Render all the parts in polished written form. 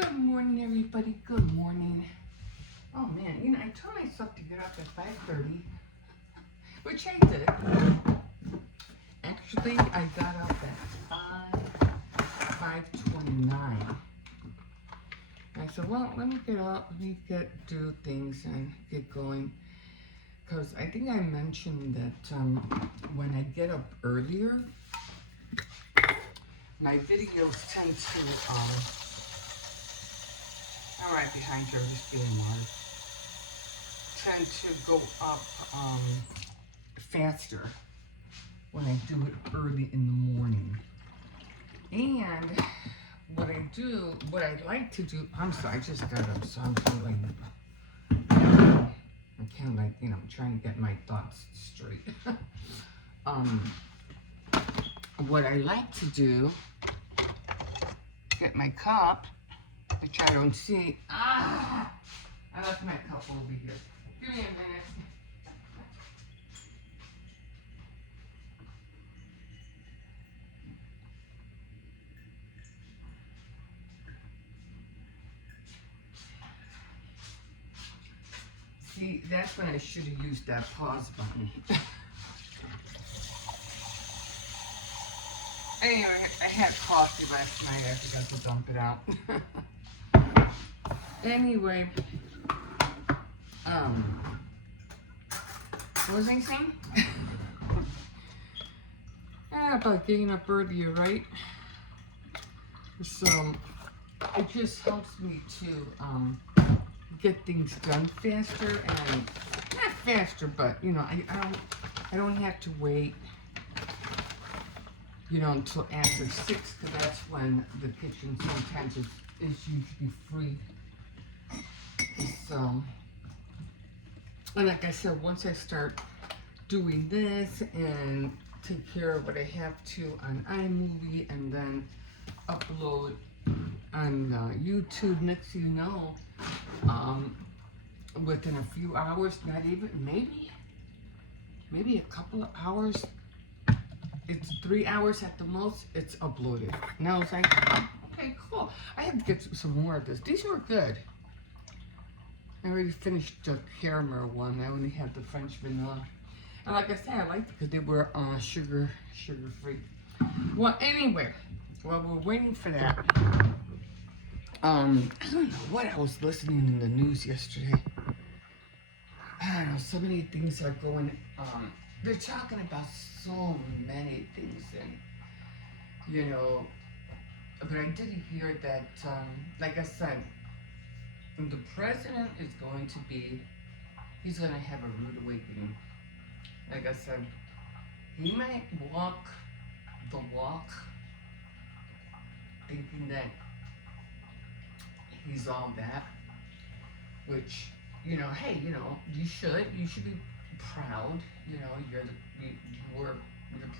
Good morning, everybody. Good morning. Oh man, I told myself to get up at 5:30, which I did. Actually, I got up at 5:29. I said, well, let me get up, let me do things and get going. Because I think I mentioned that when I get up earlier, my videos tend to, I'm right behind you, I'm just getting one, tend to go up faster when I do it early in the morning. And what I like to do, I'm sorry, I just got up, so I'm kind of like, trying to get my thoughts straight. What I like to do, get my cup, which I don't see. I left my cup over here. Give me a minute. See, that's when I should have used that pause button. Anyway, I had coffee last night. I forgot to dump it out. Anyway, what was I saying? About getting up earlier, right? So, it just helps me to, get things done faster, and not faster, but I don't have to wait, until after 6, because that's when the kitchen sometimes is usually free. So, and like I said, once I start doing this and take care of what I have to on iMovie and then upload on YouTube, next thing you know, within a few hours, not even, maybe a couple of hours, it's 3 hours at the most, it's uploaded. And I was like, oh, okay, cool. I have to get some more of this. These were good. I already finished the caramel one. I only have the French vanilla. And like I said, I liked it because they were sugar-free. Well, anyway, while we're waiting for that, I don't know what I was listening in the news yesterday. I don't know, so many things are going, they're talking about so many things, and, but I did hear that, like I said, the president is going to he's going to have a rude awakening. Like I said, he might walk the walk thinking that he's all that, which, hey, you should be proud, you're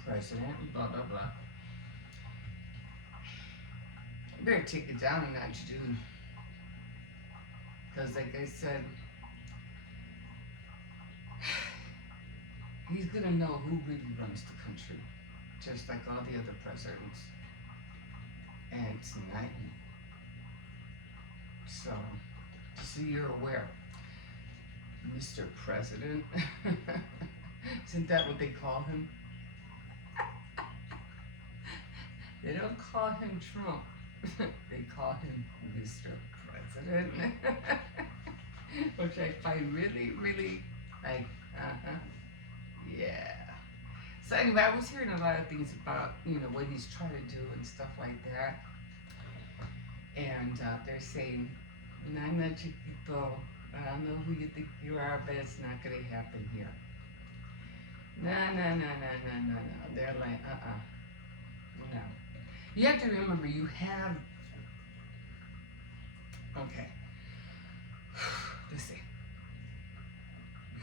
president, blah, blah, blah. You better take it down a notch, dude. Because like I said, he's gonna know who really runs the country, just like all the other presidents. And it's not you. So, just so you're aware, Mr. President, isn't that what they call him? They don't call him Trump. They call him Mr. President. Which I find really, really like, yeah. So anyway, I was hearing a lot of things about, what he's trying to do and stuff like that. And they're saying, Nana Chiquito, I don't know who you think you are, but it's not going to happen here. No. They're like, no. You have to remember, you have, okay, let's see.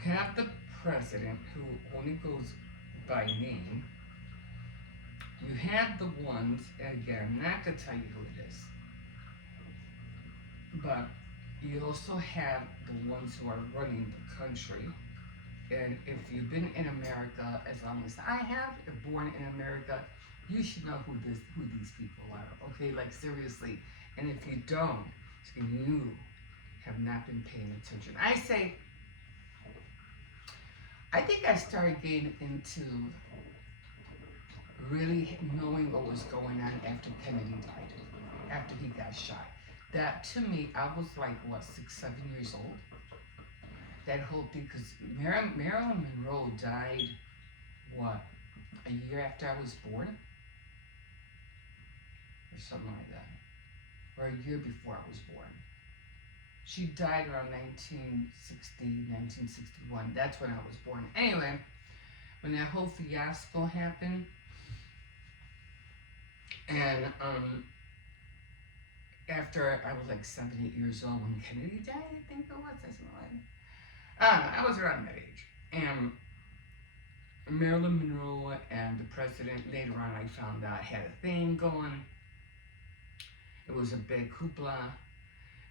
You have the president who only goes by name. You have the ones, and again, I'm not going to tell you who it is, but you also have the ones who are running the country. And if you've been in America as long as I have, if born in America, you should know who these people are, okay? Like, seriously. And if you don't, You have not been paying attention. I think I started getting into really knowing what was going on after Kennedy died, after he got shot. That to me, I was like, what, 6, 7 years old? That whole thing, because Marilyn Monroe died, what, a year after I was born? Or something like that. Or a year before I was born. She died around 1960, 1961. That's when I was born. Anyway, when that whole fiasco happened, and after I was like 7, 8 years old when Kennedy died, I think it was. I was around that age. And Marilyn Monroe and the president, later on I found out, had a thing going. It was a big hoopla.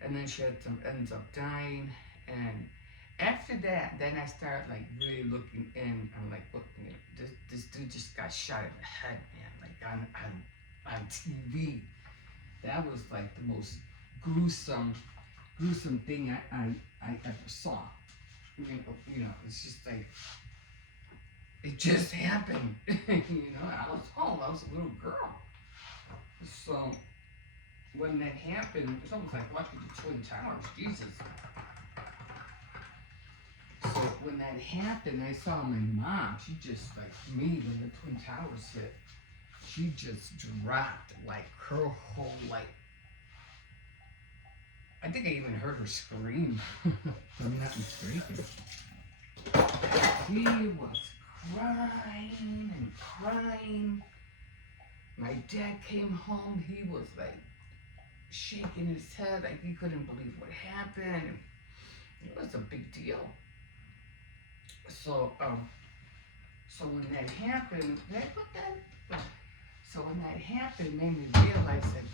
And then she ends up dying. And after that, then I started like really looking in. I'm like, what, you know, this dude just got shot in the head, man. Like on TV. That was like the most gruesome thing I ever saw. You know, it's just like, it just happened. You know, I was home, I was a little girl. So when that happened, it's almost like watching the Twin Towers, Jesus. So when that happened, I saw my mom, she just like me when the Twin Towers hit, she just dropped like her whole like, I think I even heard her scream, if I'm not mistaken. He was crying and crying. My dad came home, he was like shaking his head like he couldn't believe what happened. It was a big deal. So when that happened, so when that happened, made me realize that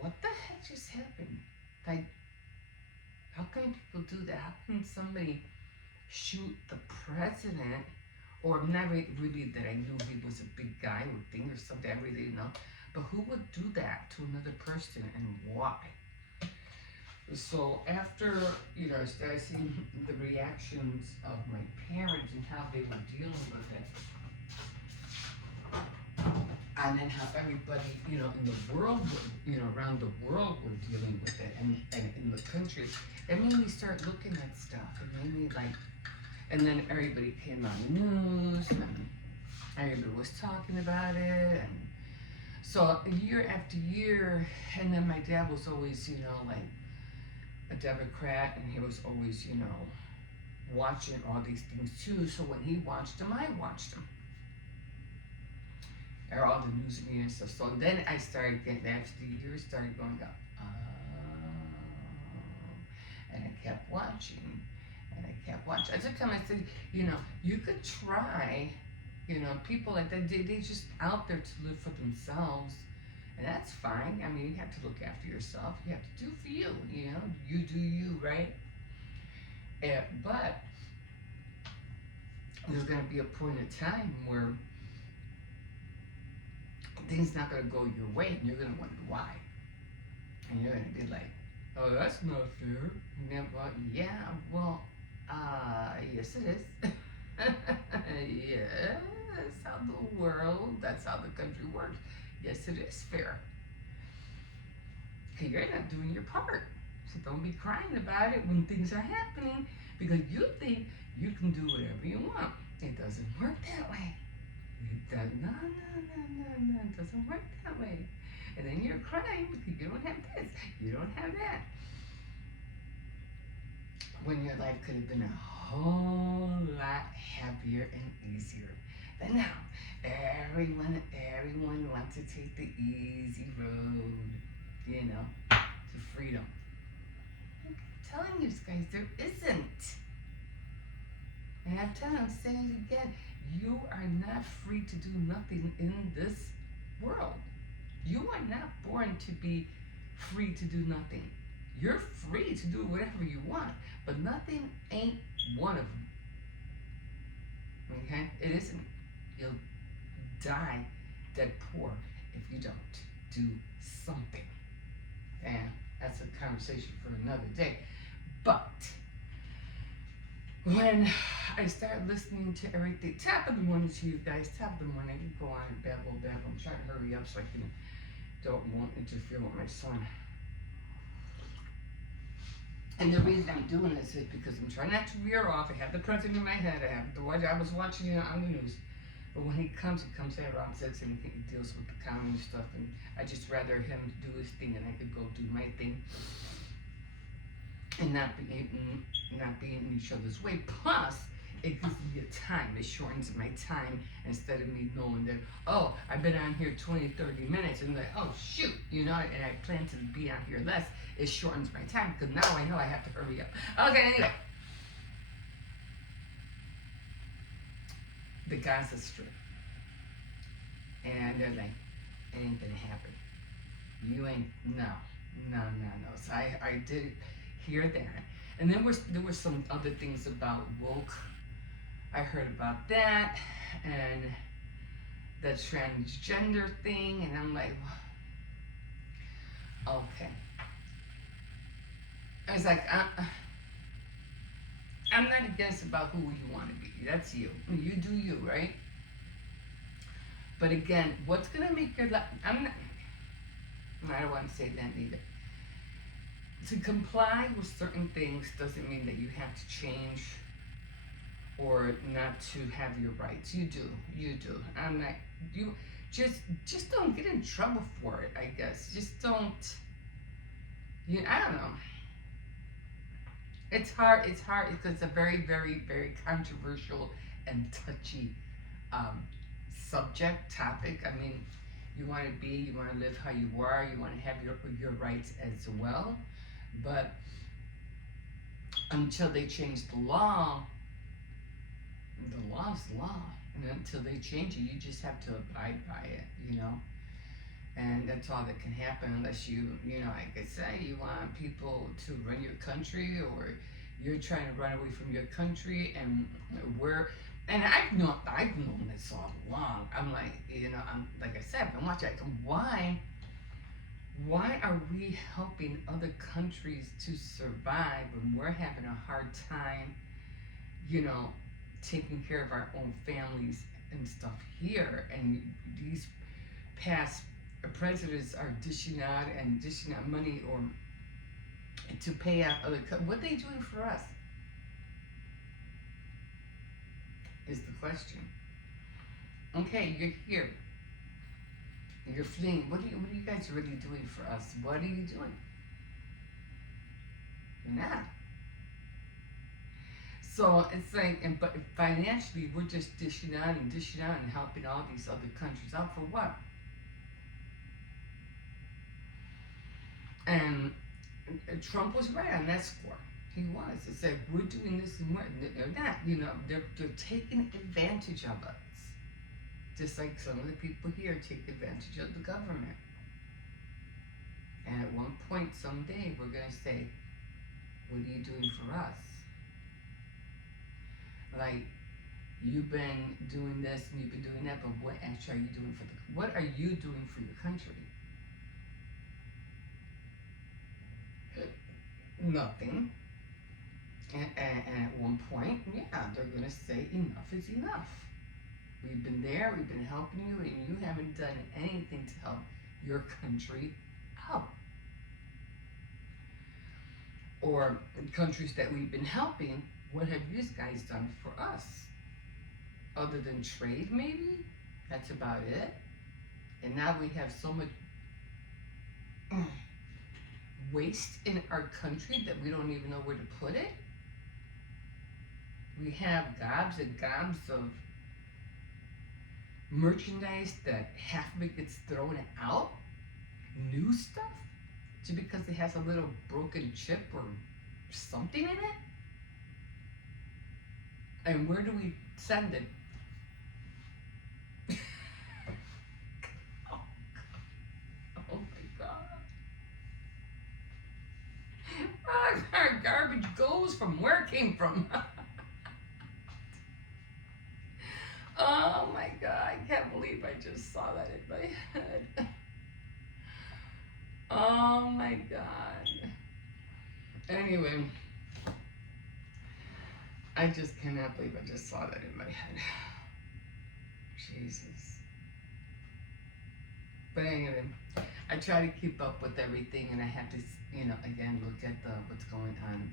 what the heck just happened? Like, how can people do that? How can somebody shoot the president? Or not really that I knew he was a big guy or thing or something, I really didn't know. But who would do that to another person and why? So after, you know, I started seeing the reactions of my parents and how they were dealing with it. And then how everybody, you know, in the world, you know, around the world were dealing with it, and in the country, it made me start looking at stuff. It made me like, and then everybody came on the news, and everybody was talking about it, and so year after year, and then my dad was always, you know, like a Democrat, and he was always, you know, watching all these things too. So when he watched them, I watched them. Or all the news media and stuff. So then I started getting, after the years started going up. And I kept watching. And I kept watching. I took time, I said, you know, you could try, you know, people like that, they just out there to live for themselves. And that's fine. I mean, you have to look after yourself. You have to do for you, you know. You do you, right? But there's going to be a point in time where things not going to go your way, and you're going to wonder why. And you're going to be like, oh, that's not fair. Yeah, well, yes it is. Yeah, that's how the world, that's how the country works. Yes, it is fair. Okay, you're not doing your part. So don't be crying about it when things are happening because you think you can do whatever you want. It doesn't work that way. It does no, it doesn't work that way. And then you're crying because you don't have this, you don't have that. When your life could have been a whole lot happier and easier. But now, everyone wants to take the easy road, you know, to freedom. I'm telling you guys, there isn't. And I'm saying it again, you are not free to do nothing in this world. You are not born to be free to do nothing. You're free to do whatever you want, but nothing ain't one of them. Okay? It isn't. You'll die dead poor if you don't do something. And that's a conversation for another day. But when I start listening to everything, top of the morning to you guys, top of the morning, I can go on and babble. I'm trying to hurry up so I won't interfere with my son. And the reason I'm doing this is because I'm trying not to veer off. I have the president in my head. I was watching it on the news. But when he comes at around 6 and he deals with the communist stuff. And I just rather him do his thing and I could go do my thing. And not be in each other's way. Plus, it gives me a time. It shortens my time instead of me knowing that, oh, I've been on here 20, 30 minutes. And like, oh, shoot, and I plan to be on here less. It shortens my time because now I know I have to hurry up. Okay, anyway. The Gaza Strip. And they're like, it ain't gonna happen. You ain't, no. So I did hear that. And then there were some other things about woke. I heard about that and the transgender thing, and I'm like, okay. I was like, I'm not against about who you want to be. That's you. You do you, right? But again, what's gonna make your life? I don't want to say that either. To comply with certain things doesn't mean that you have to change or not to have your rights. You do. I'm not. You just don't get in trouble for it. I guess just don't. I don't know. It's hard because it's a very, very, very controversial and touchy topic. I mean, you want to live how you are, you want to have your rights as well. But until they change the law's law. And until they change it, you just have to abide by it, And that's all that can happen unless like I say, you want people to run your country or you're trying to run away from your country and I've known this all along. I'm like, I'm like I said, I've been watching. Why are we helping other countries to survive when we're having a hard time, taking care of our own families and stuff here? And these past presidents are dishing out money or to pay out other what are they doing for us is the question. Okay, you're here. You're fleeing. What are you guys really doing for us? What are you doing? You're not. So it's like, but financially, we're just dishing out and helping all these other countries out for what? And Trump was right on that score. He was. It's like, we're doing this and they're not. They're taking advantage of us. Just like some of the people here take advantage of the government. And at one point, someday, we're going to say, what are you doing for us? Like, you've been doing this and you've been doing that, but what actually are you doing what are you doing for your country? Nothing. And at one point, they're going to say enough is enough. We've been there, we've been helping you, and you haven't done anything to help your country out. Or countries that we've been helping, what have you guys done for us? Other than trade, maybe? That's about it. And now we have so much waste in our country that we don't even know where to put it. We have gobs and gobs of merchandise that half of it gets thrown out. New stuff. Just because it has a little broken chip or something in it. And where do we send it? Oh my God. Our garbage goes from where it came from. Oh my God, I can't believe I just saw that in my head. Oh my God. Anyway, I just cannot believe I just saw that in my head. Jesus. But anyway, I try to keep up with everything, and I have to, again, look at what's going on.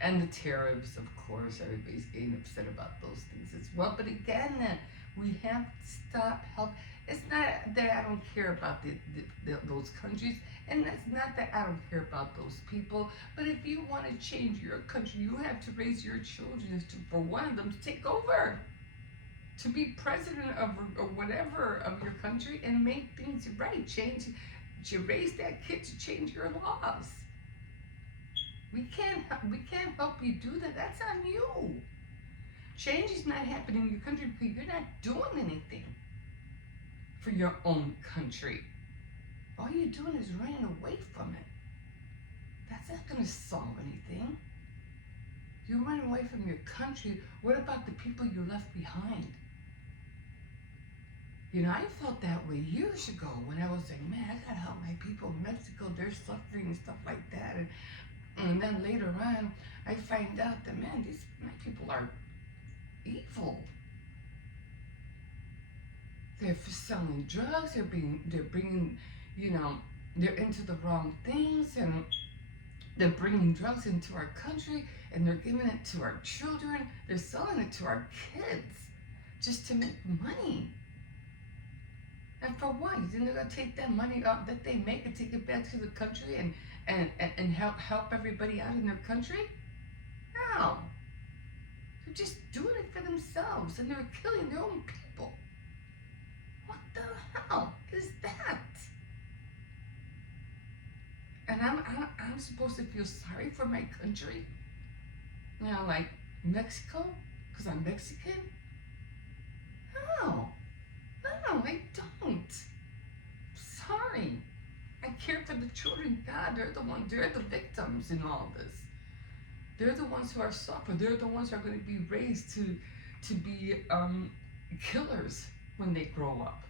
And the tariffs, of course, everybody's getting upset about those things as well. But again, we have to stop help. It's not that I don't care about those countries, and it's not that I don't care about those people. But if you want to change your country, you have to raise your children for one of them to take over, to be president of or whatever of your country and make things right. To raise that kid to change your laws. We can't help you do that. That's on you. Change is not happening in your country because you're not doing anything for your own country. All you're doing is running away from it. That's not going to solve anything. You're running away from your country. What about the people you left behind? I felt that way years ago when I was like, man, I gotta help my people in Mexico. They're suffering and stuff like that. And then later on, I find out that, man, my people are evil. They're selling drugs. They're bringing, they're into the wrong things, and they're bringing drugs into our country, and they're giving it to our children. They're selling it to our kids just to make money. And for what? You think they're gonna take that money up that they make and take it back to the country and help everybody out in their country? No. They're just doing it for themselves, and they're killing their own people. What the hell is that? And I'm supposed to feel sorry for my country? Like Mexico, because I'm Mexican? No. No, I don't. Sorry. I care for the children. God, they're the victims in all this. They're the ones who are suffering. They're the ones who are going to be raised to be killers when they grow up.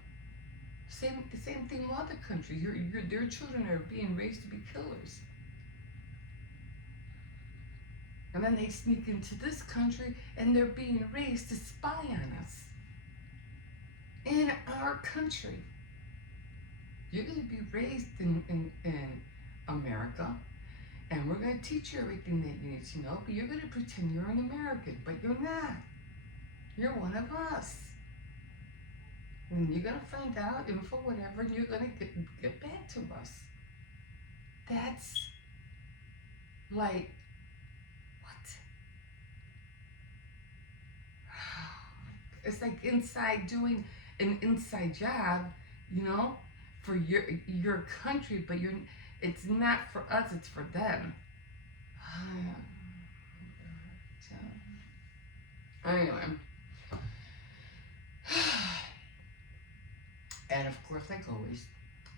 Same thing in other countries. Their children are being raised to be killers. And then they sneak into this country and they're being raised to spy on us. In our country. You're going to be raised in America, and we're going to teach you everything that you need to know, but you're going to pretend you're an American, but you're not. You're one of us. And you're going to find out info, whatever, and you're going to get back to us. That's like, what? It's like inside doing an inside job, for your country, but it's not for us, it's for them. Anyway. And of course, like always,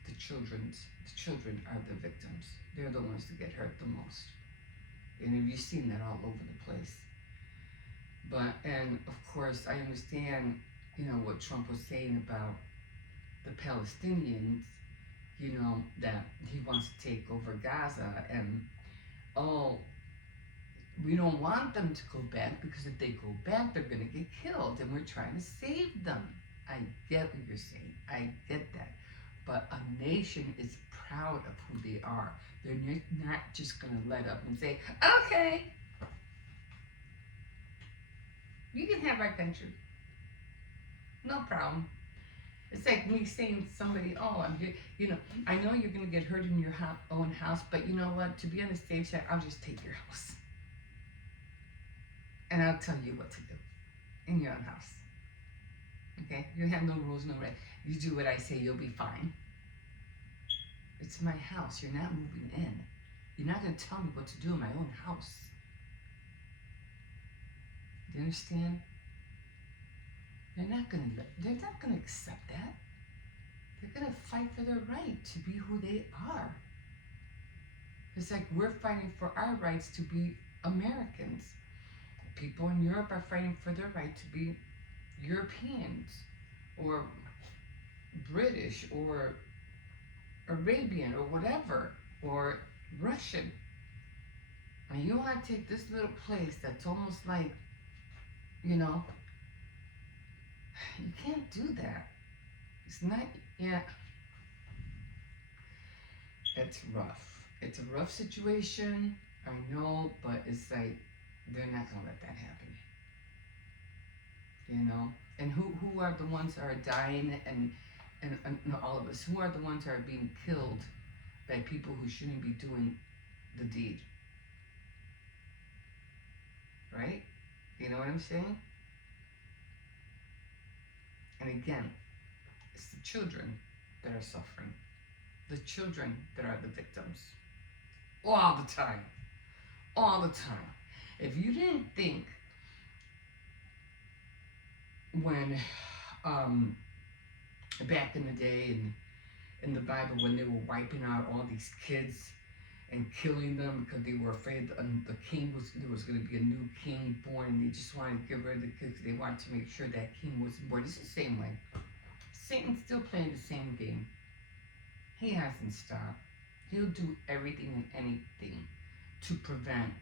the children are the victims. They're the ones that get hurt the most. And you've seen that all over the place. And of course, I understand, what Trump was saying about the Palestinians, that he wants to take over Gaza, and we don't want them to go back, because if they go back, they're going to get killed, and we're trying to save them. I get what you're saying. I get that. But a nation is proud of who they are. They're not just going to let up and say, okay, you can have our country. No problem. It's like me saying to somebody, I know you're going to get hurt in your own house, but you know what? To be on the safe side, I'll just take your house. And I'll tell you what to do in your own house. Okay? You have no rules, no rights. You do what I say, you'll be fine. It's my house. You're not moving in. You're not going to tell me what to do in my own house. Do you understand? They're not going to accept that. They're going to fight for their right to be who they are. It's like we're fighting for our rights to be Americans. People in Europe are fighting for their right to be Europeans, or British, or Arabian, or whatever, or Russian. And you want to take this little place that's almost like, you know, you can't do that. It's not, yeah. It's rough. It's a rough situation, I know, but it's like, they're not going to let that happen. You know? And who are the ones that are dying and all of us? Who are the ones that are being killed by people who shouldn't be doing the deed? Right? You know what I'm saying? And again, it's the children that are suffering. The children that are the victims. All the time. All the time. If you didn't think when back in the day in the Bible when they were wiping out all these kids and killing them because they were afraid there was going to be a new king born, and they just wanted to get rid of the kids. They wanted to make sure that king wasn't born. It's the same way. Satan's still playing the same game. He hasn't stopped. He'll do everything and anything to prevent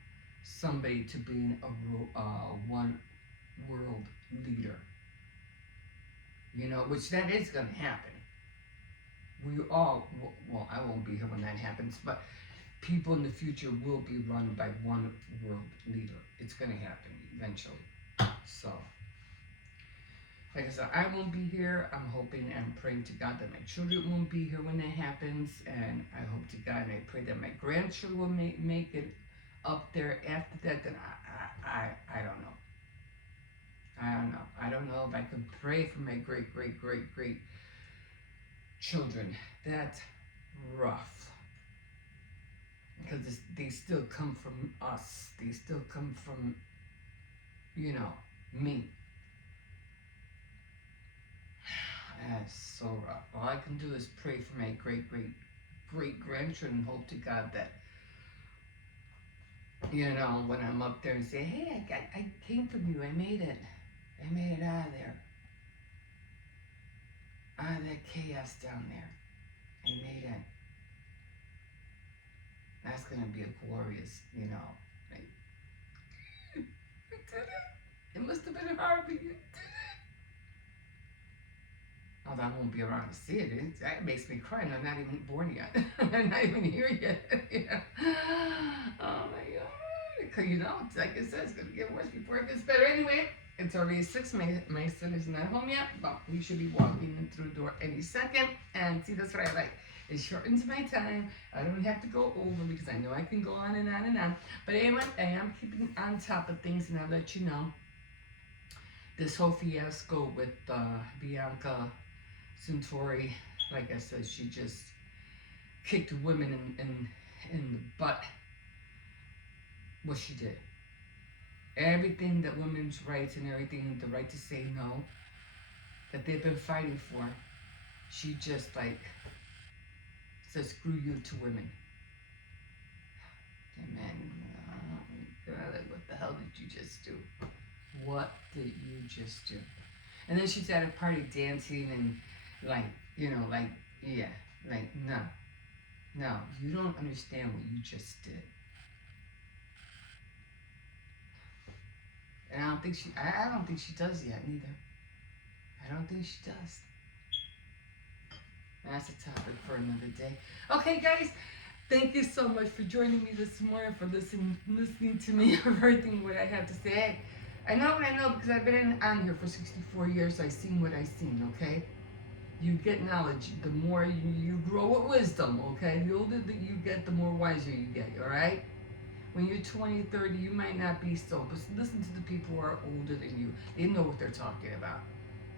somebody to being a one world leader. You know, which that is going to happen. We all, well, I won't be here when that happens, but people in the future will be run by one world leader. It's going to happen eventually. So, like I said, I won't be here. I'm hoping and praying to God that my children won't be here when that happens. And I hope to God and I pray that my grandchildren will make it up there after that. Then I don't know. I don't know if I can pray for my great children. That's rough. Because they still come from us. They still come from, you know, me. That's so rough. All I can do is pray for my great grandchildren and hope to God that, you know, when I'm up there and say, hey, I came from you. I made it. I made it out of there. Out of that chaos down there. I made it. That's going to be a glorious, you know, like, you did it. It must have been hard, but you did it. Although I won't be around to see it. That makes me cry, and I'm not even born yet. I'm not even here yet. Yeah. Oh my God. Because, you know, like I said, it's going to get worse before it gets better. Anyway, it's already 6. My son is not home yet, but we should be walking in through the door any second. And see, that's what I like. It shortens my time. I don't have to go over because I know I can go on and on and on. But anyway, I am keeping on top of things, and I'll let you know. This whole fiasco with Bianca Centauri, like I said, she just kicked women in the butt. What she did. Everything that women's rights and everything, the right to say no, that they've been fighting for, she just like says screw you to women. And man, like, what the hell did you just do? What did you just do? And then she's at a party dancing and like, you know, like, yeah, like, no, you don't understand what you just did. And I don't think she does yet neither. I don't think she does. That's a topic for another day. Okay, guys, thank you so much for joining me this morning, for listening to me, for everything what I have to say. Hey, I know what I know because I've been on here for 64 years. I've seen what I've seen, okay? You get knowledge. The more you grow with wisdom, okay? The older that you get, the more wiser you get, all right? When you're 20, 30, you might not be so, but listen to the people who are older than you. They know what they're talking about.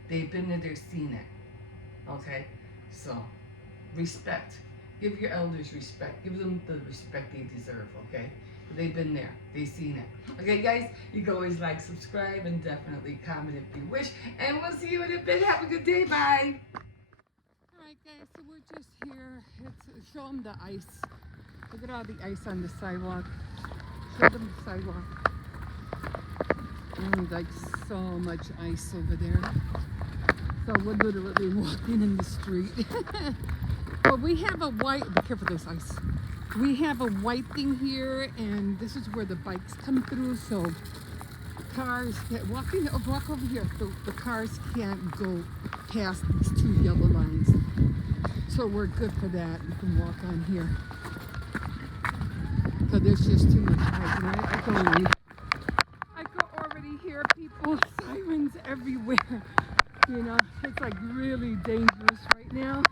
They've been there, they've seen it, okay? So, respect. Give your elders respect. Give them the respect they deserve, okay? They've been there. They've seen it. Okay, guys? You can always like, subscribe, and definitely comment if you wish. And we'll see you in a bit. Have a good day. Bye. Alright, guys. So we're just here. Show them the ice. Look at all the ice on the sidewalk. Show them the sidewalk. Like so much ice over there. So we're literally walking in the street. But we have a white, be careful, there's ice. we have a white thing here, and this is where the bikes come through, so cars that walk over here. The cars can't go past these two yellow lines. So we're good for that. You can walk on here. So there's just too much ice. And I can already hear people, sirens everywhere. You know, it's like really dangerous right now.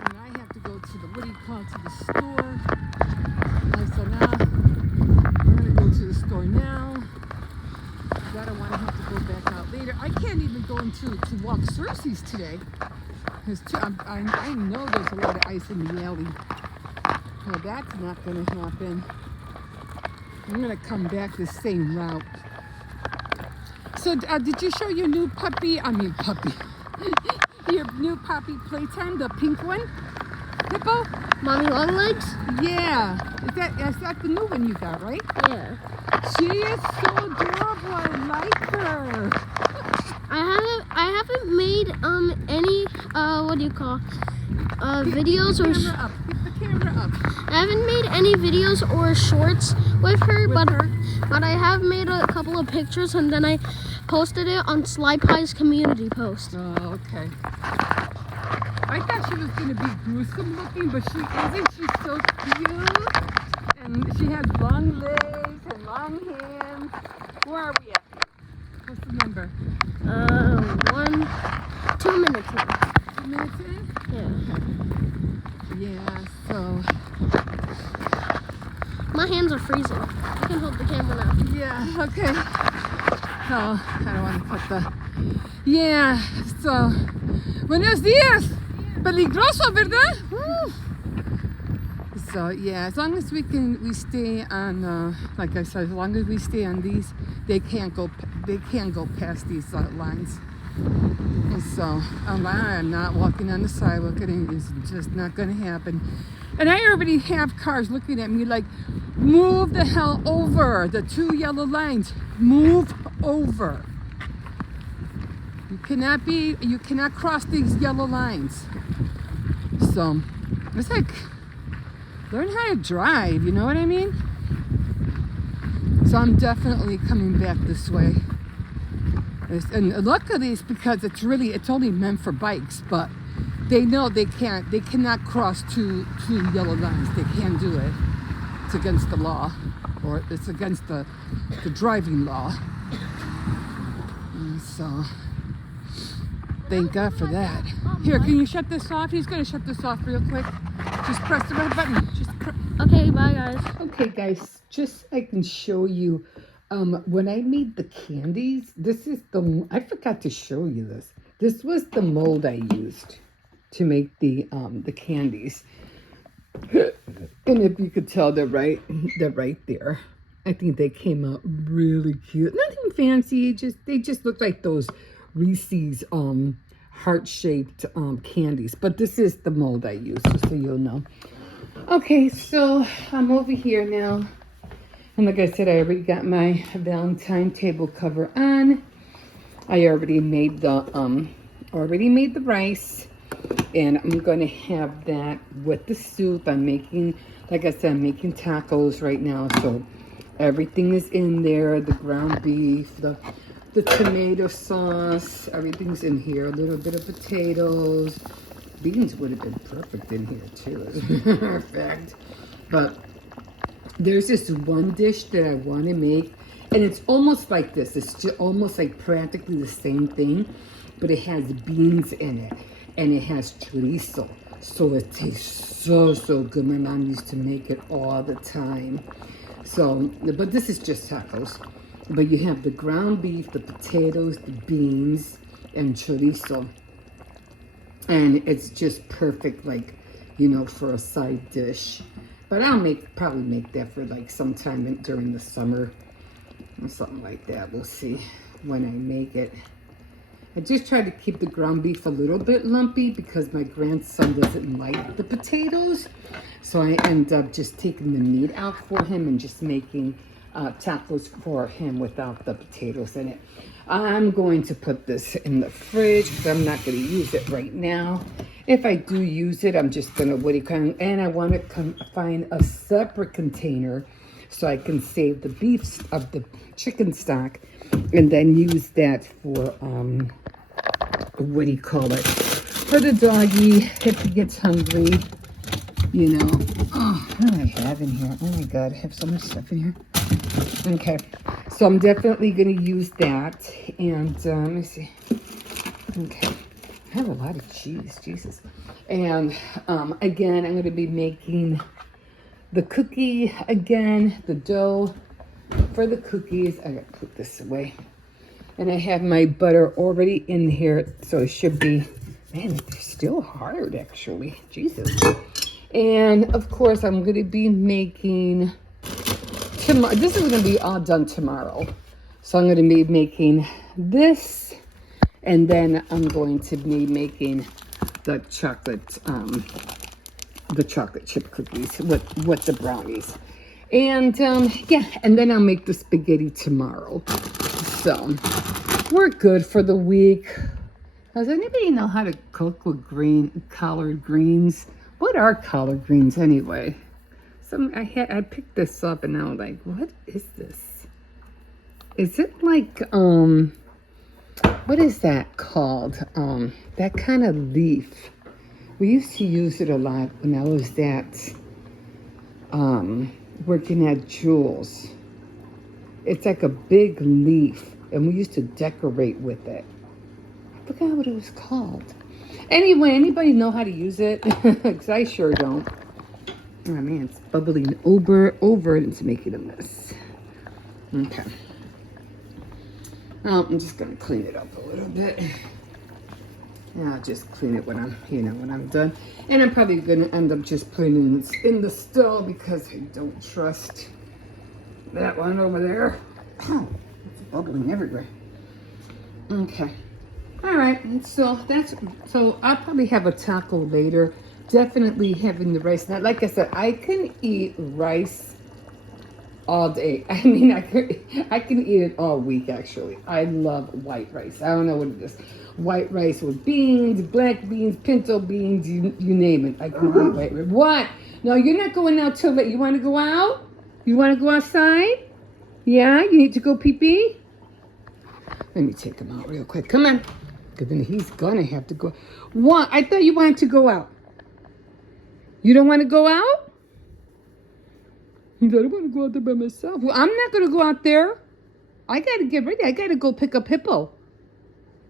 And I have to go to the, what do you call it, to the store. So now, I'm going to go to the store now. I don't want to have to go back out later. I can't even go into to walk Cersei's today. Because I know there's a lot of ice in the alley. So that's not going to happen. I'm going to come back the same route. So did you show your new puppy? Your new puppy playtime, the pink one? Hippo? Mommy Longlegs? Yeah. Is that the new one you got, right? Yeah. She is so adorable. I like her. I haven't made any videos Keep the camera up. I haven't made any videos or shorts with her, but I have made a couple of pictures, and then I posted it on Sly Pie's community post. Oh, okay. I thought she was going to be gruesome looking, but she isn't. She's so cute. And she has long legs and long hands. Where are we at? What's the number? 2 minutes in. 2 minutes in? Yeah. Yeah, so. My hands are freezing. I can hold the camera now. Yeah, okay. Oh, I don't want to put the. Yeah, so. Buenos días. Peligroso, ¿verdad? Woo. So yeah, as long as we stay on, like I said, as long as we stay on these, they can't go past these lines. And so I am not walking on the sidewalk. It is just not going to happen. And I already have cars looking at me like, move the hell over. The two yellow lines, move over. You cannot cross these yellow lines. So it's like, learn how to drive, you know what I mean? So I'm definitely coming back this way. And luckily it's because it's only meant for bikes, but they know they cannot cross two yellow lines. They can't do it. It's against the law, or it's against the driving law. And so thank God for that. Here, can you shut this off? He's gonna shut this off real quick. Just press the red button. Okay, bye guys. Okay guys, just I can show you when I made the candies, I forgot to show you this. This was the mold I used to make the candies. And if you could tell, they're right there. I think they came out really cute. Nothing fancy, they just look like those Reese's heart-shaped candies. But this is the mold I used, just so you'll know. Okay, so I'm over here now. And like I said, I already got my Valentine table cover on. I already made the rice. And I'm going to have that with the soup. I'm making, like I said, I'm making tacos right now. So everything is in there. The ground beef, the tomato sauce, everything's in here. A little bit of potatoes. Beans would have been perfect in here too, as a matter of fact. But there's this one dish that I want to make. And it's almost like this. It's just almost like practically the same thing. But it has beans in it. And it has chorizo. So it tastes so good. My mom used to make it all the time. So, but this is just tacos. But you have the ground beef, the potatoes, the beans, and chorizo. And it's just perfect, like, you know, for a side dish. But I'll probably make that for like sometime during the summer or something like that. We'll see when I make it. I just try to keep the ground beef a little bit lumpy because my grandson doesn't like the potatoes. So I end up just taking the meat out for him and just making tacos for him without the potatoes in it. I'm going to put this in the fridge because I'm not going to use it right now. If I do use it, I'm just going to, and I want to find a separate container so I can save the beef of the chicken stock and then use that for, for the doggy if he gets hungry, you know. Oh, what do I have in here? Oh my God, I have so much stuff in here. Okay, so I'm definitely going to use that. And let me see. Okay, I have a lot of cheese, Jesus. And again, I'm going to be making the cookie again, the dough for the cookies. I got to put this away. And I have my butter already in here, so it should be, man, they're still hard actually, Jesus. And of course, I'm going to be making, this is going to be all done tomorrow. So I'm going to be making this, and then I'm going to be making the chocolate chip cookies with the brownies. And yeah, and then I'll make the spaghetti tomorrow. So we're good for the week. Does anybody know how to cook with collard greens? What are collard greens anyway? I picked this up and now I'm like, what is this? Is it like what is that called? That kind of leaf. We used to use it a lot when I was working at Jules. It's like a big leaf, and we used to decorate with it. I forgot what it was called. Anyway, anybody know how to use it? Because I sure don't. Oh man, it's bubbling over into making a mess. Okay. I'm just gonna clean it up a little bit. And I'll just clean it when I'm done. And I'm probably gonna end up just putting it in the stove because I don't trust that one over there. Oh, it's bubbling everywhere. Okay. All right. So I'll probably have a taco later. Definitely having the rice. Now, like I said, I can eat rice all day. I mean, I can eat it all week, actually. I love white rice. I don't know what it is. White rice with beans, black beans, pinto beans, you name it. I can eat white rice. What? No, you're not going out till late. You want to go out? You want to go outside? Yeah? You need to go pee-pee? Let me take him out real quick. Come on. Because then he's going to have to go. What? I thought you wanted to go out. You don't want to go out? He said, I want to go out there by myself. Well, I'm not going to go out there. I got to get ready. I got to go pick up Hippo.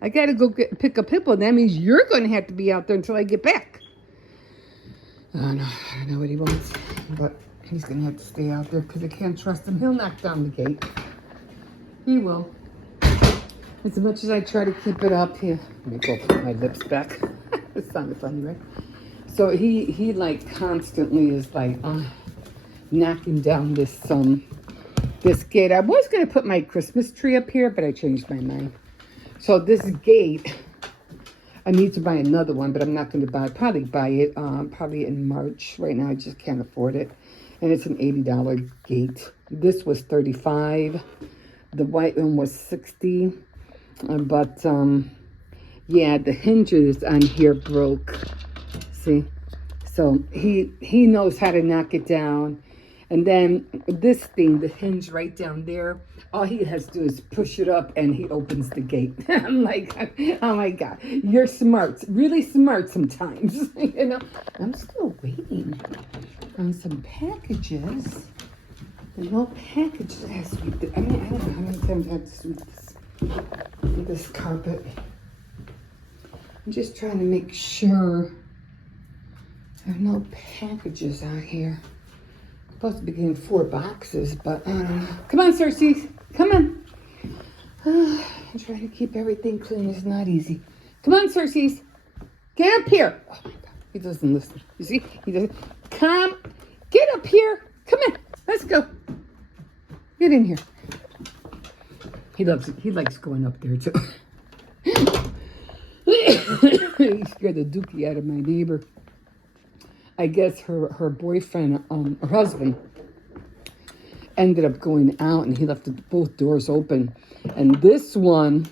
I got to go pick up Hippo. That means you're going to have to be out there until I get back. Oh, no. I don't know what he wants. But he's going to have to stay out there because I can't trust him. He'll knock down the gate. He will. As much as I try to keep it up here. Let me go put my lips back. It sounded funny, right? So he like constantly is like knocking down this gate. I was gonna put my Christmas tree up here, but I changed my mind. So this gate, I need to buy another one, but I'm not gonna probably buy it probably in March. Right now I just can't afford it. And it's an $80 gate. This was $35. The white one was $60. But yeah, the hinges on here broke. See, so he knows how to knock it down. And then this thing, the hinge right down there, all he has to do is push it up and he opens the gate. I'm like, oh my God, you're smart, really smart sometimes. You know, I'm still waiting on some packages. And no package last week. I mean, I don't know how many times I have to sweep this carpet. I'm just trying to make sure there are no packages out here. I'm supposed to be getting 4 boxes, but I don't know. Come on, Cersei. Come on. I'm trying to keep everything clean. It's not easy. Come on, Cersei. Get up here. Oh my God. He doesn't listen. You see? He doesn't. Come. Get up here. Come in. Let's go. Get in here. He likes going up there too. He scared the dookie out of my neighbor. I guess her boyfriend, her husband, ended up going out, and he left both doors open. And this one,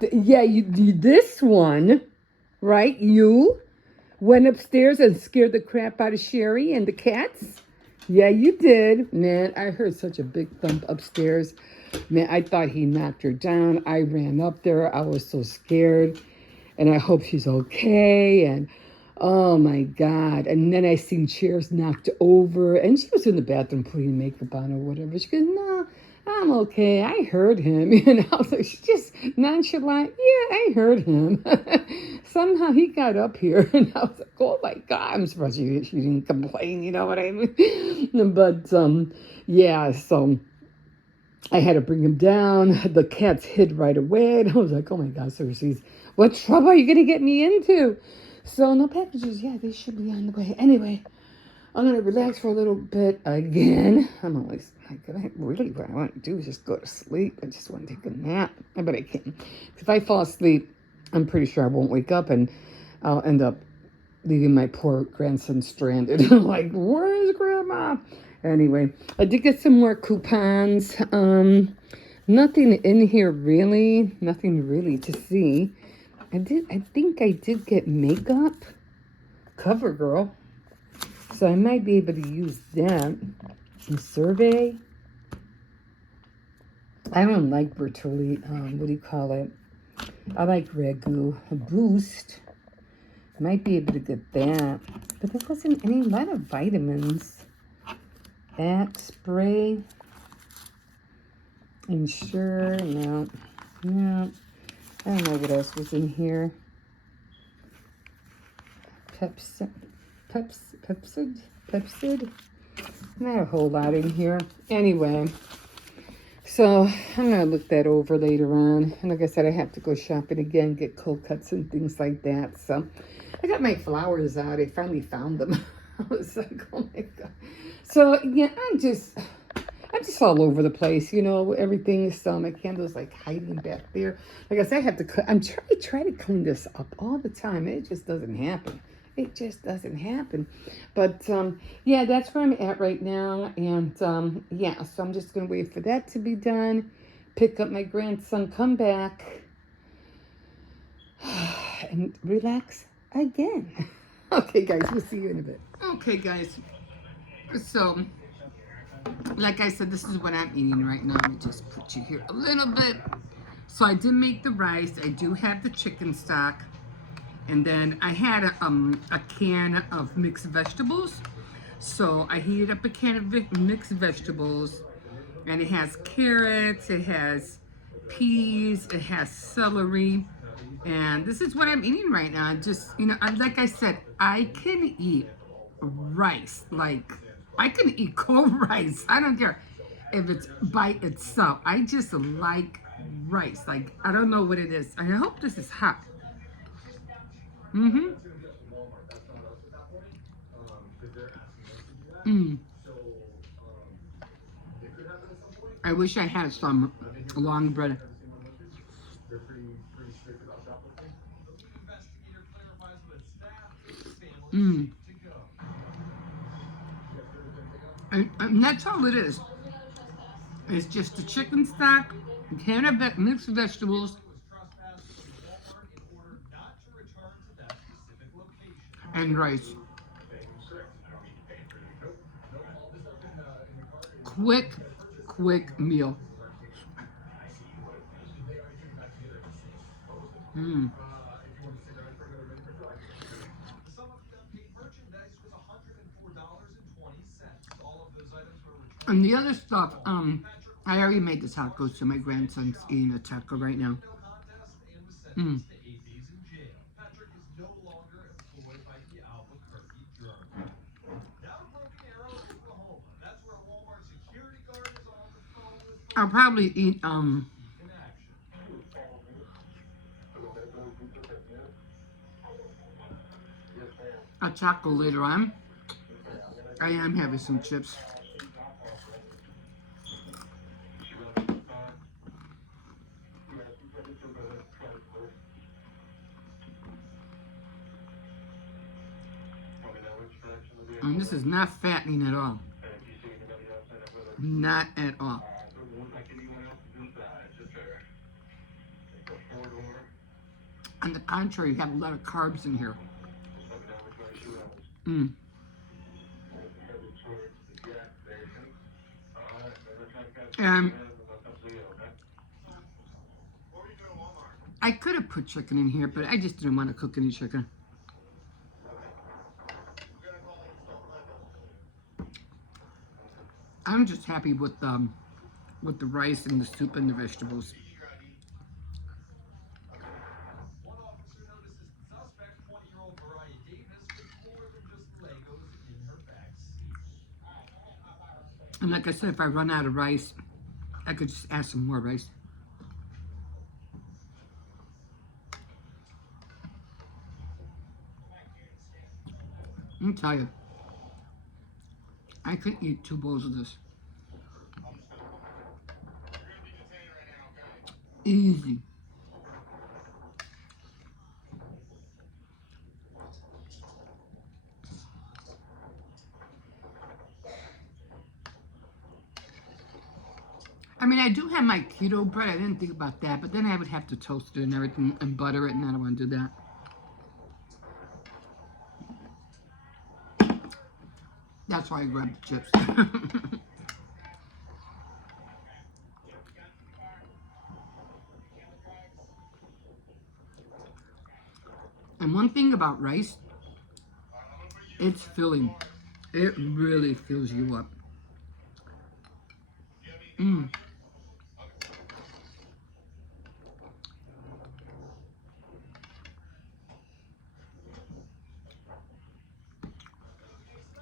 this one, right? You went upstairs and scared the crap out of Sherry and the cats. Yeah, you did. Man, I heard such a big thump upstairs. Man, I thought he knocked her down. I ran up there. I was so scared. And I hope she's okay. And oh my God. And then I seen chairs knocked over. And she was in the bathroom putting makeup on or whatever. She goes, no, I'm okay. I heard him. You know, so she's just nonchalant. Yeah, I heard him. Somehow he got up here. And I was like, oh my God. I'm surprised she didn't complain. You know what I mean? But yeah, so I had to bring him down. The cats hid right away. And I was like, oh my God, Cersei, what trouble are you going to get me into? So no packages. Yeah, they should be on the way. Anyway, I'm going to relax for a little bit again. I'm always like, really what I want to do is just go to sleep. I just want to take a nap. But I can't. If I fall asleep, I'm pretty sure I won't wake up and I'll end up leaving my poor grandson stranded. Like, where's Grandma? Anyway, I did get some more coupons. Nothing in here really. Nothing really to see. I think I did get makeup. CoverGirl. So I might be able to use that. And Survey. I don't like Bertolli. What do you call it? I like Ragu. Boost. Might be able to get that. But there wasn't a lot of vitamins. That spray. Ensure. No. No. I don't know what else was in here. Pepsid. Not a whole lot in here. Anyway, so I'm going to look that over later on. And like I said, I have to go shopping again, get cold cuts and things like that. So I got my flowers out. I finally found them. I was like, oh my God. So yeah, I'm just all over the place, you know, everything. So my candle's like hiding back there. Like I said, I have to, I'm trying to clean this up all the time. It just doesn't happen. It just doesn't happen. But yeah, that's where I'm at right now. And yeah, so I'm just going to wait for that to be done. Pick up my grandson, come back, and relax again. Okay, guys, we'll see you in a bit. Okay, guys. So, like I said, this is what I'm eating right now. Let me just put you here a little bit. So I did make the rice. I do have the chicken stock. And then I had a can of mixed vegetables. So I heated up a can of mixed vegetables. And it has carrots, it has peas, it has celery. And this is what I'm eating right now. Just, you know, like I said, I can eat rice. Like, I can eat cold rice. I don't care if it's by itself. I just like rice. Like, I don't know what it is. And I hope this is hot. Mm-hmm. I wish I had some long bread. And that's all it is. It's just the chicken stock, a can of mixed vegetables, and rice. Quick meal. And the other stuff, I already made the tacos, so my grandson's eating a taco right now. I'll probably eat a taco later on. I am having some chips. And this is not fattening at all. Not at all. On the contrary, you have a lot of carbs in here. And I could have put chicken in here, but I just didn't want to cook any chicken. I'm just happy with the rice and the soup and the vegetables. And like I said, if I run out of rice, I could just add some more rice. Let me tell you, I could eat 2 bowls of this. Easy. I mean, I do have my keto bread. I didn't think about that, but then I would have to toast it and everything and butter it, and I don't want to do that. That's why I grabbed the chips. And one thing about rice, it's filling. It really fills you up.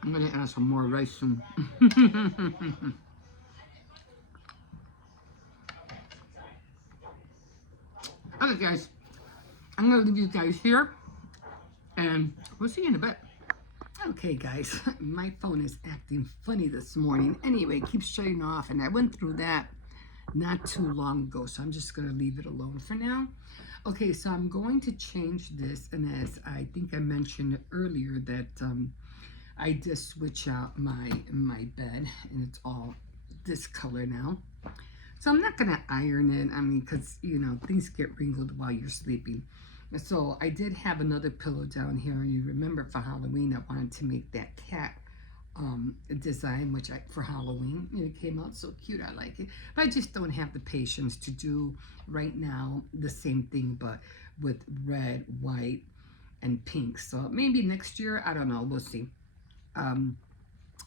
I'm gonna add some more rice soon. Okay, guys, I'm gonna leave you guys here, and we'll see you in a bit. Okay, guys, my phone is acting funny this morning. Anyway, it keeps shutting off, and I went through that not too long ago, so I'm just gonna leave it alone for now. Okay, so I'm going to change this, and as I think I mentioned earlier that I just switch out my bed, and it's all this color now. So I'm not gonna iron it, I mean, because, you know, things get wrinkled while you're sleeping. So I did have another pillow down here, and you remember for Halloween, I wanted to make that cat design, which for Halloween, and it came out so cute, I like it. But I just don't have the patience to do right now the same thing, but with red, white, and pink. So maybe next year, I don't know, we'll see.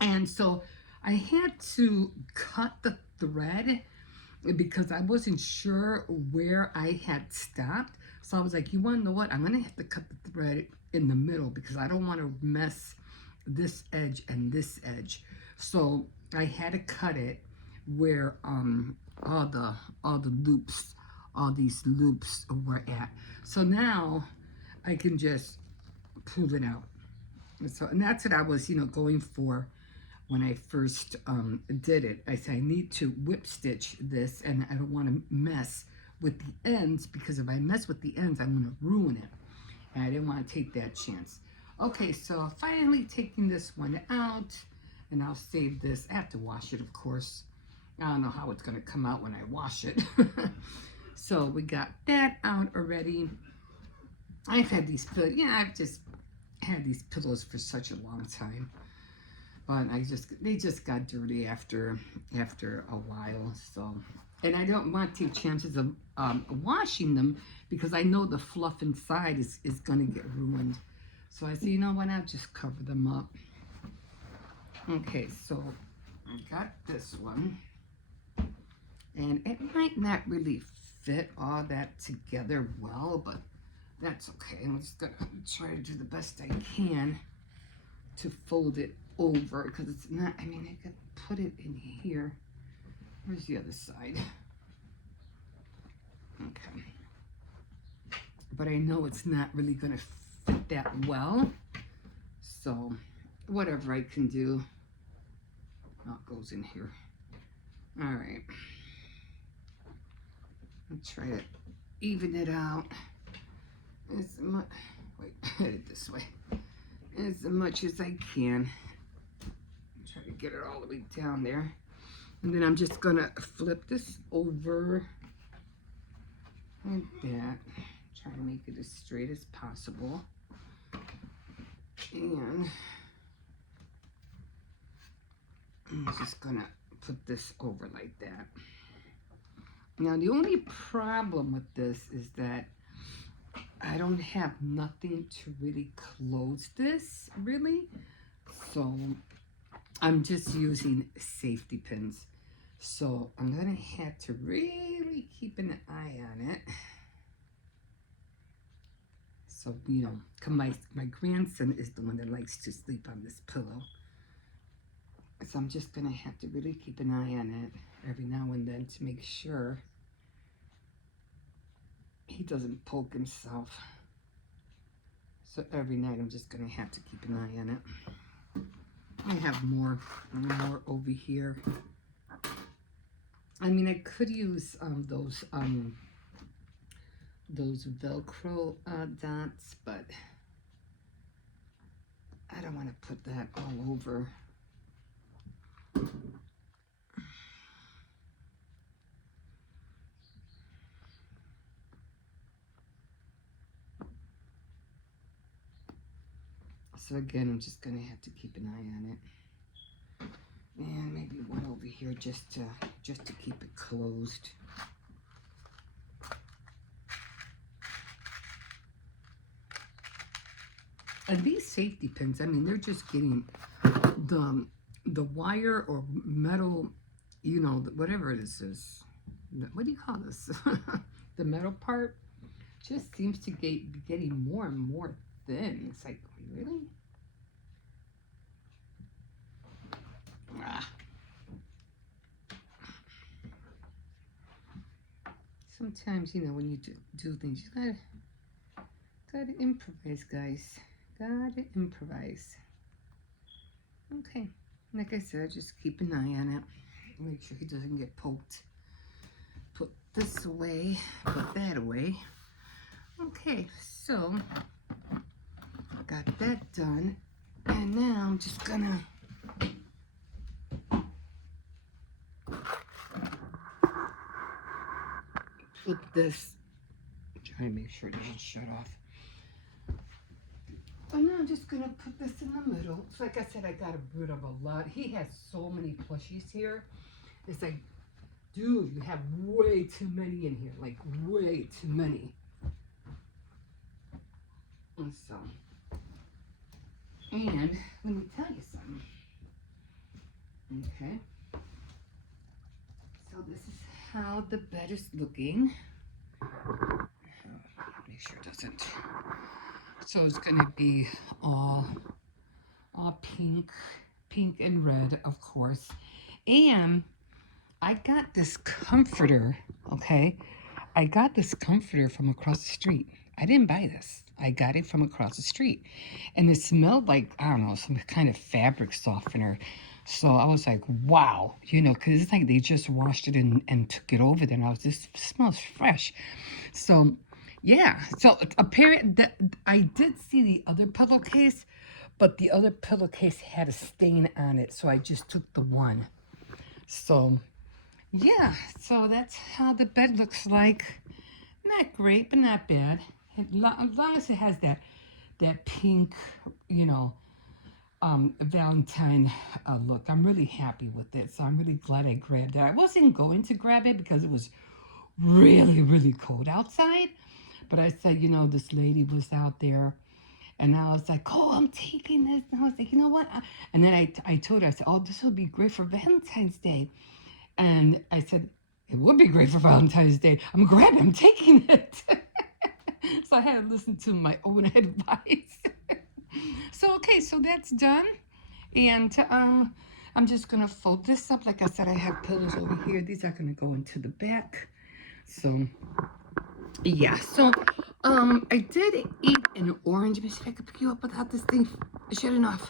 And so I had to cut the thread because I wasn't sure where I had stopped. So I was like, you want to know what? I'm going to have to cut the thread in the middle because I don't want to mess this edge and this edge. So I had to cut it where all the loops, all these loops were at. So now I can just pull it out. So, and that's what I was, you know, going for when I first did it. I said I need to whip stitch this, and I don't want to mess with the ends, because if I mess with the ends, I'm going to ruin it, and I didn't want to take that chance. Okay, so finally taking this one out, and I'll save this. I have to wash it, of course. I don't know how it's going to come out when I wash it. So we got that out already. I've had these pillows, I've just had these pillows for such a long time, but they just got dirty after a while. So, and I don't want to take chances of washing them because I know the fluff inside is going to get ruined. So I said, you know what, I'll just cover them up. Okay, so I got this one, and it might not really fit all that together well, but that's okay. I'm just gonna try to do the best I can to fold it over, because it's not, I mean, I could put it in here. Where's the other side? Okay. But I know it's not really gonna fit that well. So whatever I can do, it goes in here. All right. I'll try to even it out as much, wait, head it this way, as much as I can. Try to get it all the way down there. And then I'm just gonna flip this over like that. Try to make it as straight as possible. And I'm just gonna put this over like that. Now the only problem with this is that I don't have nothing to really close this, really. So I'm just using safety pins. So I'm gonna have to really keep an eye on it. So, you know, my grandson is the one that likes to sleep on this pillow. So I'm just gonna have to really keep an eye on it every now and then to make sure he doesn't poke himself. So every night I'm just gonna have to keep an eye on it. I have more over here. I mean, I could use those Velcro dots, but I don't want to put that all over. So again, I'm just gonna have to keep an eye on it, and maybe one over here just to keep it closed. And these safety pins, I mean, they're just getting the wire or metal, you know, whatever this is. What do you call this? The metal part just seems to be getting more and more thin. It's like, really? Ah. Sometimes, you know, when you do things, you gotta improvise, guys. Gotta improvise. Okay, like I said, just keep an eye on it. Make sure he doesn't get poked. Put this away, put that away. Okay, so got that done. And now I'm just gonna put this, try to make sure it doesn't shut off. And now I'm just gonna put this in the middle. So like I said, I got rid of a lot. He has so many plushies here. It's like, dude, you have way too many in here. Like, way too many. And so, and let me tell you something. Okay. So this is how the bed is looking. Make sure it doesn't. So it's gonna be all pink and red, of course. And I got this comforter, okay? I got this comforter from across the street. I didn't buy this. I got it from across the street. And it smelled like, I don't know, some kind of fabric softener. So I was like, wow, you know, because it's like they just washed it and took it over there. And I was, this smells fresh. So yeah, so apparently I did see the other pillowcase, but the other pillowcase had a stain on it, so I just took the one. So yeah, so that's how the bed looks like. Not great, but not bad. As long as it has that pink, you know, Valentine look, I'm really happy with it. So I'm really glad I grabbed it. I wasn't going to grab it because it was really, really cold outside. But I said, you know, this lady was out there, and I was like, oh, I'm taking this. And I was like, you know what? And then I told her, I said, oh, this would be great for Valentine's Day. And I said, it would be great for Valentine's Day. I'm grabbing, I'm taking it. So I had to listen to my own advice. So, okay, so that's done. And I'm just going to fold this up. Like I said, I have pillows over here. These are going to go into the back. So yeah, so I did eat an orange. Let me see if I could pick you up without this thing shutting off.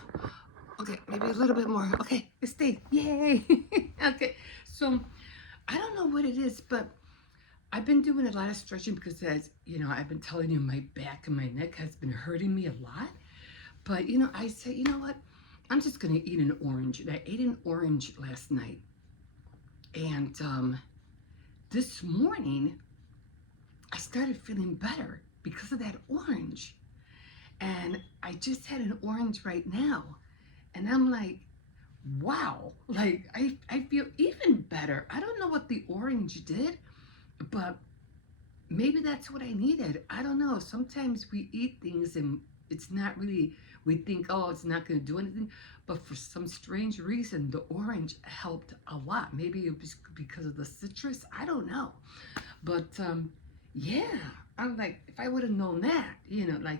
Okay, maybe a little bit more. Okay, it stayed. Yay. Okay, so I don't know what it is, but I've been doing a lot of stretching because, as you know, I've been telling you my back and my neck has been hurting me a lot. But, you know, I said, you know what? I'm just going to eat an orange. And I ate an orange last night. And this morning, I started feeling better because of that orange. And I just had an orange right now. And I'm like, wow, like I feel even better. I don't know what the orange did, but maybe that's what I needed. I don't know. Sometimes we eat things and it's not really, we think, oh, it's not going to do anything. But for some strange reason, the orange helped a lot. Maybe it was because of the citrus. I don't know. But yeah, I'm like, if I would have known that, like,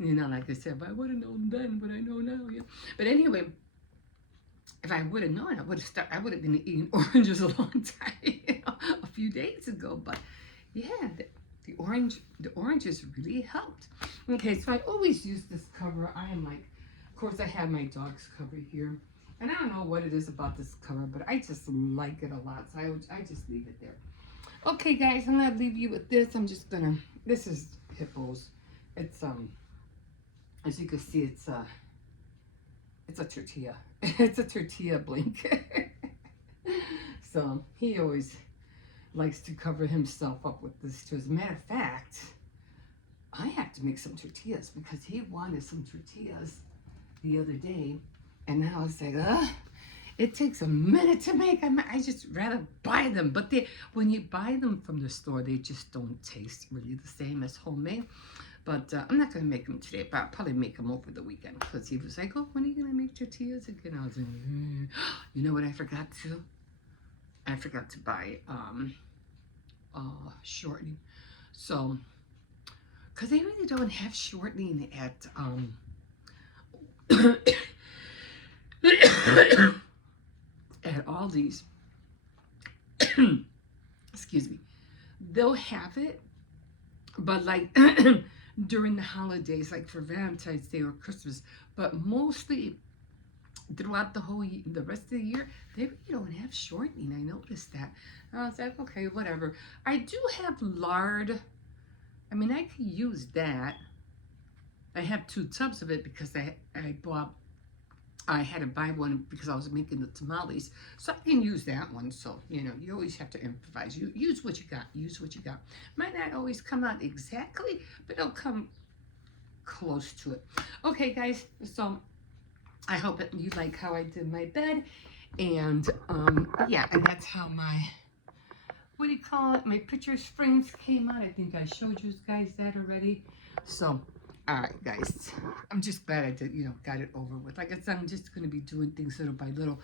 like I said, if I would have known then what I know now. Yeah. But anyway, if I would have known, I would have been eating oranges a long time, a few days ago. But yeah, the oranges really helped. Okay, so I always use this cover. I am like, of course, I have my dog's cover here, and I don't know what it is about this cover, but I just like it a lot. So I just leave it there. Okay, guys, I'm gonna leave you with this. This is Hippo's. It's as you can see, it's a tortilla. It's a tortilla blanket. So he always likes to cover himself up with this too. As a matter of fact, I have to make some tortillas because he wanted some tortillas the other day, and now I was like, it takes a minute to make. I just rather buy them. But when you buy them from the store, they just don't taste really the same as homemade. But I'm not going to make them today, but I'll probably make them over the weekend. Because he was like, oh, when are you going to make tortillas again? I was like, You know what I forgot to? I forgot to buy shortening. So, because they really don't have shortening at at Aldi's. Excuse me. They'll have it, but like during the holidays, like for Valentine's Day or Christmas, but mostly throughout the rest of the year, they really don't have shortening. I noticed that. And I was like, okay, whatever. I do have lard. I mean, I could use that. I have 2 tubs of it because I had to buy one because I was making the tamales. So I can use that one. So, you always have to improvise. You use what you got. Use what you got. Might not always come out exactly, but it'll come close to it. Okay, guys. So I hope that you like how I did my bed. And, yeah, and that's how my, my pictures frames came out. I think I showed you guys that already. So, all right, guys, I'm just glad I did, got it over with. Like I said, I'm just going to be doing things little by little.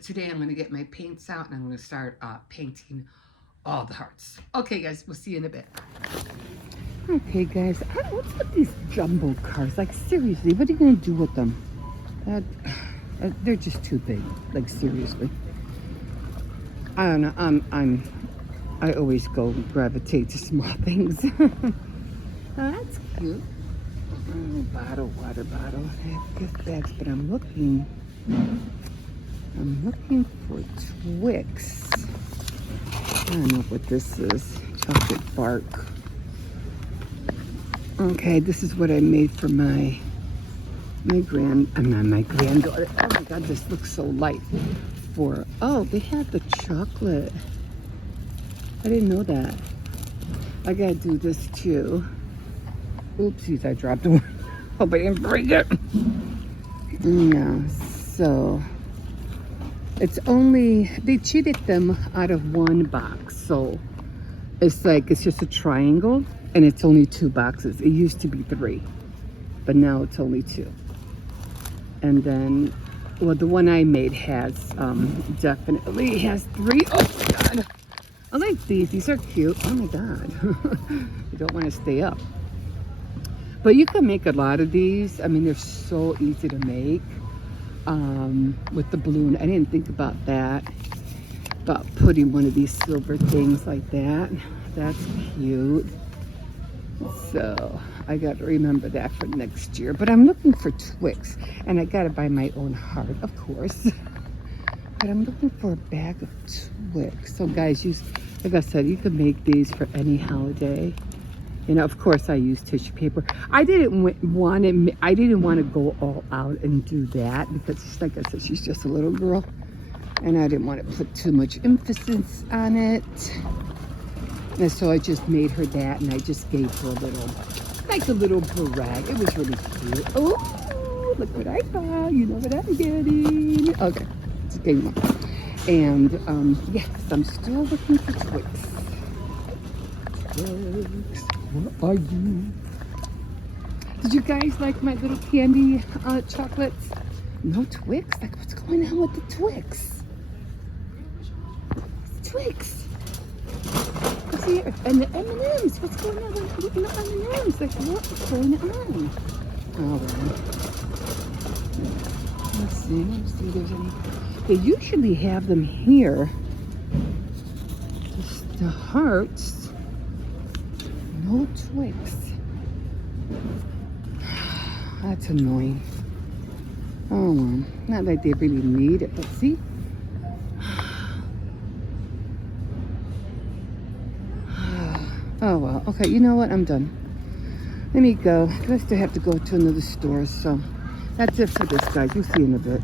Today I'm going to get my paints out and I'm going to start painting all the hearts. Okay, guys, we'll see you in a bit. Okay, guys, what's with these jumbo cars? Like, seriously, what are you going to do with them? They're just too big. Like, seriously. I don't know. I always gravitate to small things. Oh, that's cute. Oh, water bottle. I have gift bags, but I'm looking for Twix. I don't know what this is. Chocolate bark. Okay, this is what I made for my granddaughter. Oh my God, this looks so light. They have the chocolate. I didn't know that. I gotta do this too. Oopsies, I dropped one. Hope I didn't break it. Yeah, so they cheated them out of 1 box. So it's just a triangle and it's only 2 boxes. It used to be 3, but now it's only 2. And then, the one I made definitely has 3. Oh God. I like these. These are cute. Oh my God. You don't want to stay up. But you can make a lot of these. I mean, they're so easy to make with the balloon. I didn't think about that. About putting one of these silver things like that. That's cute. So I got to remember that for next year. But I'm looking for Twix. And I got to buy my own heart, of course. But I'm looking for a bag of Twix. So guys, like I said, you can make these for any holiday. Of course I use tissue paper. I didn't want to go all out and do that because, like I said, she's just a little girl. and I didn't want to put too much emphasis on it. And so I just made her that, and I just gave her a little, like a little beret. It was really cute. Oh, look what I got. You know what I'm getting. Okay, it's a game one. And yes, I'm still looking for Twix. Twix, where are you? Did you guys like my little candy chocolates? No Twix? Like, what's going on with the Twix? Twix. What's here? And the M&Ms. What's going on with the M&Ms? Like, what is going on? All right. Let's see if there's any. They usually have them here. Just the hearts. No Twix. That's annoying. Oh well, not like they really need it, but see? Oh well, okay, you know what? I'm done. Let me go. I still have to go to another store, so that's it for this, guys. You'll see in a bit.